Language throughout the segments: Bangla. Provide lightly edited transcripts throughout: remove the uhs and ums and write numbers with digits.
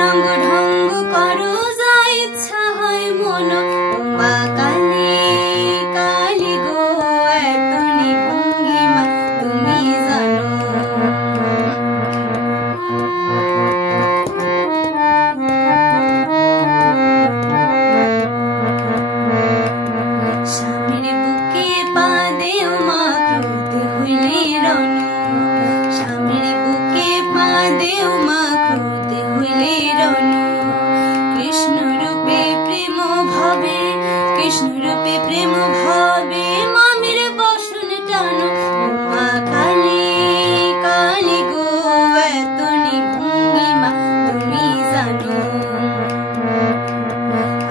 রঙ্গ ঢঙ্গ করো যা ইচ্ছা হয় মন উমা কালী কালী গো এতনি ভঙ্গিমা তুমি জানো স্বামীর বুকে পা দেও মা ক্রোধ হইলে রণ স্বামীর বুকে পা দেও মা ক্রোধ হইলে রণ কৃষ্ণ রূপে প্রেম ভাবে মামির বসন টানো উমা কালী কালী গো এতনি ভঙ্গিমা তুমি জানো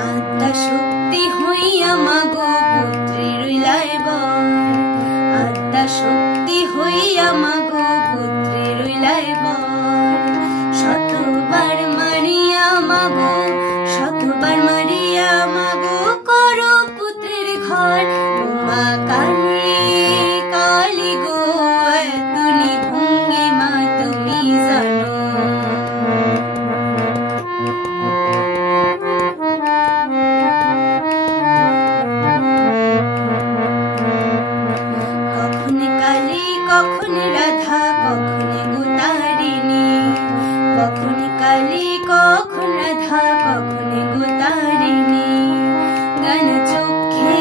আত্মা শক্তি হইয়া মাগো পুত্রী রইলাই বর আত্মা শক্তি হইয়া মাগো পুত্রী রইলাই বর শতবার মারিয়া মাগো করো পুত্রের ঘর উমা কালী কালী গো এতনি ভঙ্গিমা তুমি জানো কখন কালী কখন রাধা কখন গোতারিণী কখন কালী কখন রাধা কখন গোতারিণী গান চোখে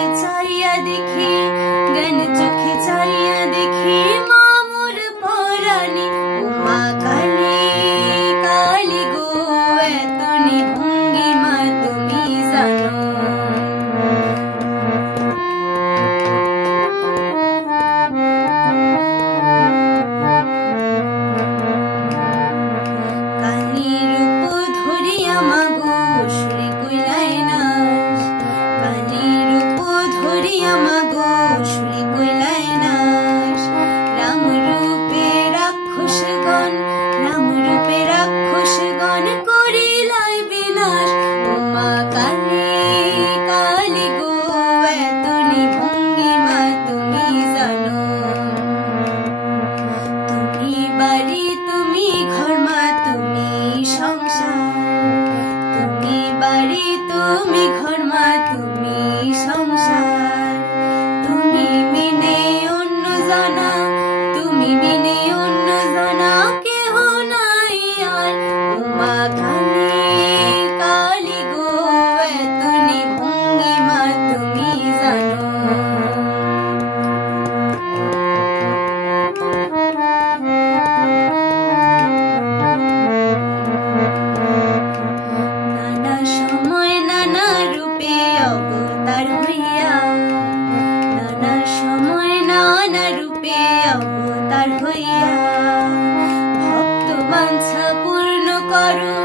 চাইয়া দেখি মামুর পরাণী উমা কালী কালী গো এতনি ভঙ্গিমা তুমি জানো কালী রূপ ধরিয়া মাগো সুরে কইলাই নাশ কালী রূপ ধরিয়া মাগো সুরে কইলাই নাশ রাম রূপে রাক্ষসগণ করিলাই বিনাশ উমা কালী কালী গো এতনি ভঙ্গিমা তুমি জানো তুমি বাড়ি তুমি ঘর মা তুমি সংসার তুমি বাড়ি তুমি ঘর মা তুমি সংসার তুমি বিনে অন্য জানা কেহ নাই আর উমা কালী কালী গো এতনি ভঙ্গিমা তুমি জানো নানা সময় নানা রূপে অবতার হইয়া নানা সময় নানা রূপে অবতার হইয়া ভক্ত বাঞ্ছা পূর্ণ করো